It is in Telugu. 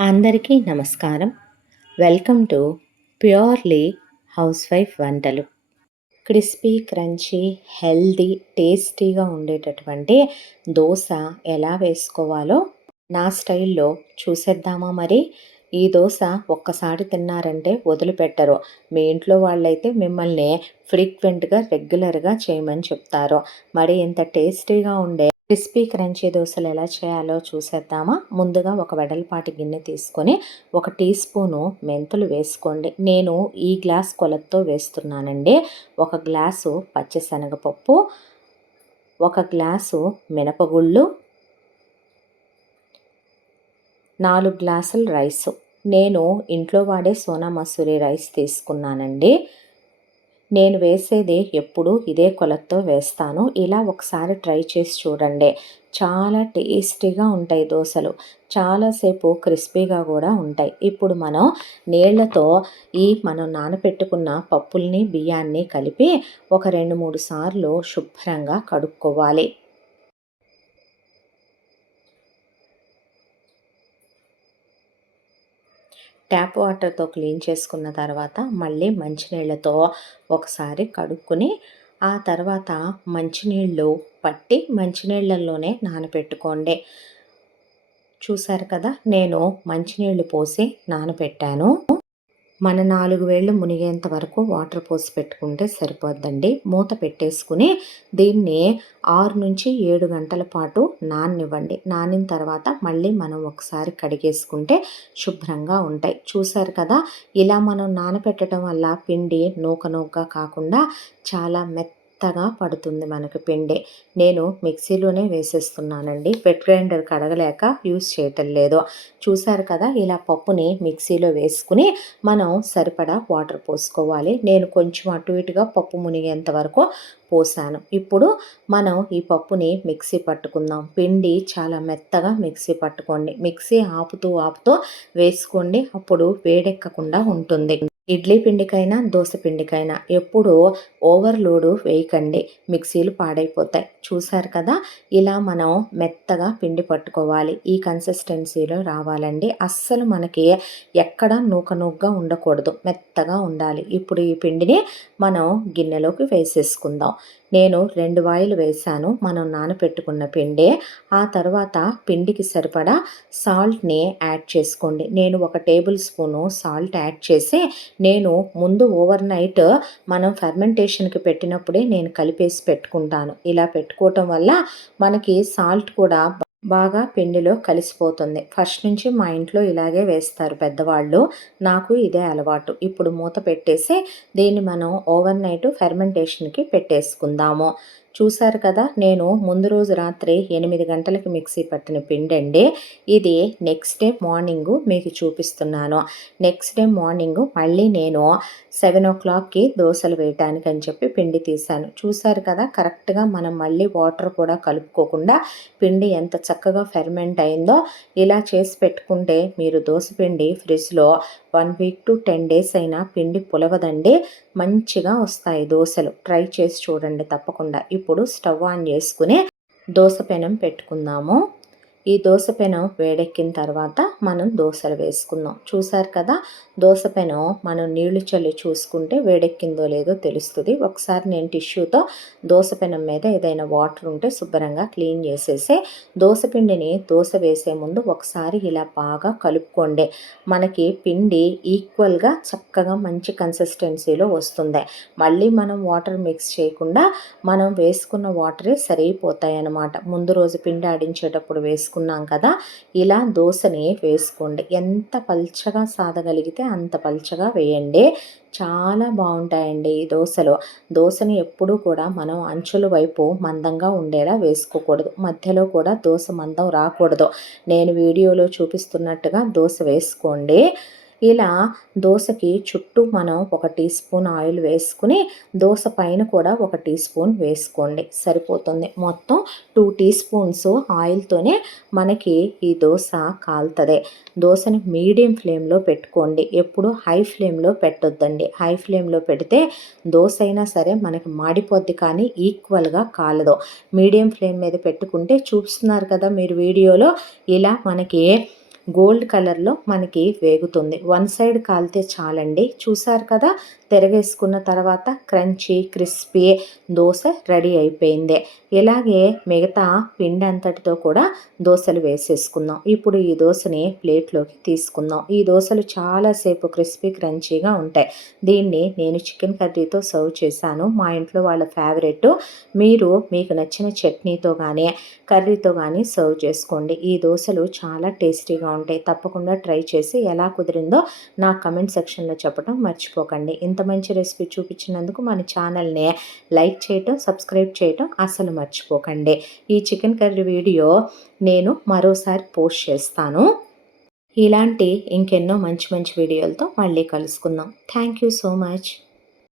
అందరికీ నమస్కారం. Welcome to purely housewife వంటలు. క్రిస్పీ క్రంచీ హెల్దీ టేస్టీగా ఉండేటటువంటి దోశ ఎలా వేసుకోవాలో నా స్టైల్లో చూసేద్దామా మరి? ఈ దోశ ఒక్కసారి తిన్నారంటే వదిలిపెట్టరు. మీ ఇంట్లో వాళ్ళైతే మిమ్మల్ని ఫ్రీక్వెంట్గా రెగ్యులర్గా చేయమని చెప్తారు. మరి ఇంత టేస్టీగా ఉండే క్రిస్పీ క్రంచీ దోశలు ఎలా చేయాలో చూసేద్దామా? ముందుగా ఒక వెడల్పాటి గిన్నె తీసుకొని ఒక టీ స్పూను మెంతులు వేసుకోండి. నేను ఈ గ్లాస్ కొలతతో వేస్తున్నానండి. ఒక గ్లాసు పచ్చిశనగపప్పు ఒక గ్లాసు మినపగుళ్ళు నాలుగు గ్లాసులు రైసు. నేను ఇంట్లో వాడే సోనా మసూరి రైస్ తీసుకున్నానండి. నేను వేసేది ఎప్పుడు ఇదే కొలతతో వేస్తాను. ఇలా ఒకసారి ట్రై చేసి చూడండి. చాలా టేస్టీగా ఉంటాయి దోశలు. చాలాసేపు క్రిస్పీగా కూడా ఉంటాయి. ఇప్పుడు మనం నీళ్ళతో ఈ మనం నానపెట్టుకున్న పప్పుల్ని బియ్యాన్ని కలిపి ఒక రెండు మూడు సార్లు శుభ్రంగా కడుక్కోవాలి. ట్యాప్ వాటర్తో క్లీన్ చేసుకున్న తర్వాత మళ్ళీ మంచినీళ్ళతో ఒకసారి కడుక్కుని ఆ తర్వాత మంచినీళ్ళు పట్టి మంచినీళ్ళల్లోనే నానబెట్టుకోండి చూసారు కదా నేను మంచినీళ్ళు పోసి నానబెట్టాను మన నాలుగు వేళ్ళు మునిగేంత వరకు వాటర్ పోసి పెట్టుకుంటే సరిపోద్దండి. మూత పెట్టేసుకుని దీన్ని ఆరు నుంచి ఏడు గంటల పాటు నాననివ్వండి. నానిన తర్వాత మళ్ళీ మనం ఒకసారి కడిగేసుకుంటే శుభ్రంగా ఉంటాయి. చూసారు కదా ఇలా మనం నానపెట్టడం వల్ల పిండి నూక నూకగా కాకుండా చాలా మెత్త మెత్తగా పడుతుంది మనకు పిండి. నేను మిక్సీలోనే వేసేస్తున్నానండి. పెట్ గ్రైండర్ కడగలేక యూస్ చేయటం లేదు. చూసారు కదా ఇలా పప్పుని మిక్సీలో వేసుకుని మనం సరిపడా వాటర్ పోసుకోవాలి. నేను కొంచెం అటు ఇటుగా పప్పు మునిగేంత వరకు పోసాను. ఇప్పుడు మనం ఈ పప్పుని మిక్సీ పట్టుకుందాం. పిండి చాలా మెత్తగా మిక్సీ పట్టుకోండి. మిక్సీ ఆపుతూ ఆపుతూ వేసుకోండి. అప్పుడు వేడెక్కకుండా ఉంటుంది. ఇడ్లీ పిండికైనా దోశ పిండికైనా ఎప్పుడు ఓవర్లోడు వేయకండి. మిక్సీలు పాడైపోతాయి. చూసారు కదా? ఇలా మనం మెత్తగా పిండి పట్టుకోవాలి. ఈ కన్సిస్టెన్సీలో రావాలండి. అస్సలు మనకి ఎక్కడ నూక నూగ్గా ఉండకూడదు. మెత్తగా ఉండాలి. ఇప్పుడు ఈ పిండిని మనం గిన్నెలోకి వేసేసుకుందాం. నేను రెండు వాయిలు వేశాను. మనం నానపెట్టుకున్న పిండే. ఆ తర్వాత పిండికి సరిపడా సాల్ట్ని యాడ్ చేసుకోండి. నేను ఒక టేబుల్ స్పూను సాల్ట్ యాడ్ చేసి నేను ముందు ఓవర్ నైట్ మనం ఫర్మెంటేషన్కి పెట్టినప్పుడే నేను కలిపేసి పెట్టుకుంటాను. ఇలా పెట్టుకోవటం వల్ల మనకి సాల్ట్ కూడా బాగా పిండిలో కలిసిపోతుంది. ఫస్ట్ నుంచి మా ఇంట్లో ఇలాగే వేస్తారు పెద్దవాళ్ళు. నాకు ఇదే అలవాటు. ఇప్పుడు మూత పెట్టేసి దీన్ని మనం ఓవర్ నైట్ ఫెర్మెంటేషన్కి పెట్టేసుకుందాము. చూశారు కదా నేను ముందు రోజు రాత్రి ఎనిమిది గంటలకు మిక్సీ పట్టిన పిండి అండి. ఇది నెక్స్ట్ డే మార్నింగ్ మీకు చూపిస్తున్నాను. నెక్స్ట్ డే మార్నింగ్ మళ్ళీ నేను సెవెన్ ఓ క్లాక్కి దోశలు వేయటానికి అని చెప్పి పిండి తీశాను. చూశారు కదా కరెక్ట్గా మనం మళ్ళీ వాటర్ కూడా కలుపుకోకుండా పిండి ఎంత చక్కగా ఫెర్మెంట్ అయిందో ఇలా చేసి పెట్టుకుంటే మీరు దోశ పిండి ఫ్రిడ్జ్లో one week to ten days అయినా పిండి పులవదండి. మంచిగా వస్తాయి దోశలు. ట్రై చేసి చూడండి తప్పకుండా. ఇప్పుడు స్టవ్ ఆన్ చేసుకుని దోశ పెనం పెట్టుకుందాము. ఈ దోశ పెనం వేడెక్కిన తర్వాత మనం దోశలు వేసుకుందాం. చూసారు కదా? దోశ పెను మనం నీళ్ళు చల్లి చూసుకుంటే వేడెక్కిందో లేదో తెలుస్తుంది. ఒకసారి నేను టిష్యూతో దోశ పెనం మీద ఏదైనా వాటర్ ఉంటే శుభ్రంగా క్లీన్ చేసేసి దోశ పిండిని దోశ వేసే ముందు ఒకసారి ఇలా బాగా కలుపుకోండి. మనకి పిండి ఈక్వల్గా చక్కగా మంచి కన్సిస్టెన్సీలో వస్తుంది. మళ్ళీ మనం వాటర్ మిక్స్ చేయకుండా మనం వేసుకున్న వాటరే సరిపోతాయి అన్నమాట ముందు రోజు పిండి ఆడించేటప్పుడు వేసుకున్నాం కదా? ఇలా దోశని వేసుకోండి. ఎంత పల్చగా సాదగలిగితే అంత పల్చగా వేయండి. చాలా బాగుంటాయండి ఈ దోశలు. దోశని ఎప్పుడూ కూడా మనం అంచుల వైపు మందంగా ఉండేలా వేసుకోకూడదు. మధ్యలో కూడా దోశ మందం రాకూడదు. నేను వీడియోలో చూపిస్తున్నట్టుగా దోశ వేసుకోండి. ఇలా దోశకి చుట్టూ మనం ఒక టీ స్పూన్ ఆయిల్ వేసుకుని దోశ పైన కూడా ఒక టీ స్పూన్ వేసుకోండి. సరిపోతుంది. మొత్తం టూ టీ స్పూన్స్ ఆయిల్తోనే మనకి ఈ దోశ కాలుతుంది. దోశని మీడియం ఫ్లేమ్లో పెట్టుకోండి. ఎప్పుడు హై ఫ్లేమ్లో పెట్టొద్దండి. హై ఫ్లేమ్లో పెడితే దోశ అయినా సరే మనకి మాడిపోద్ది కానీ ఈక్వల్గా కాలదు. మీడియం ఫ్లేమ్ మీద పెట్టుకుంటే చూపిస్తున్నారు కదా మీరు వీడియోలో. ఇలా మనకి గోల్డ్ కలర్లో మనకి వేగుతుంది. వన్ సైడ్ కాలితే చాలండి. చూసారు కదా? తెరవేసుకున్న తర్వాత క్రంచీ క్రిస్పీ దోశ రెడీ అయిపోయింది. ఇలాగే మిగతా పిండి అంతటితో కూడా దోశలు వేసేసుకుందాం. ఇప్పుడు ఈ దోశని ప్లేట్లోకి తీసుకుందాం. ఈ దోశలు చాలాసేపు క్రిస్పీ క్రంచీగా ఉంటాయి. దీన్ని నేను చికెన్ కర్రీతో సర్వ్ చేశాను. మా ఇంట్లో వాళ్ళ ఫేవరెట్. మీరు మీకు నచ్చిన చట్నీతో కానీ కర్రీతో కానీ సర్వ్ చేసుకోండి. ఈ దోశలు చాలా టేస్టీగా ఉంటాయి. తప్పకుండా ట్రై చేసి ఎలా కుదిరిందో నా కమెంట్ సెక్షన్లో చెప్పడం మర్చిపోకండి. ఇంత మంచి రెసిపీ చూపించినందుకు మన ఛానల్ని లైక్ చేయటం సబ్స్క్రైబ్ చేయటం అసలు మర్చిపోకండి. ఈ చికెన్ కర్రీ వీడియో నేను మరోసారి పోస్ట్ చేస్తాను. ఇలాంటి ఇంకెన్నో మంచి మంచి వీడియోలతో మళ్ళీ కలుసుకుందాం. Thank you so much.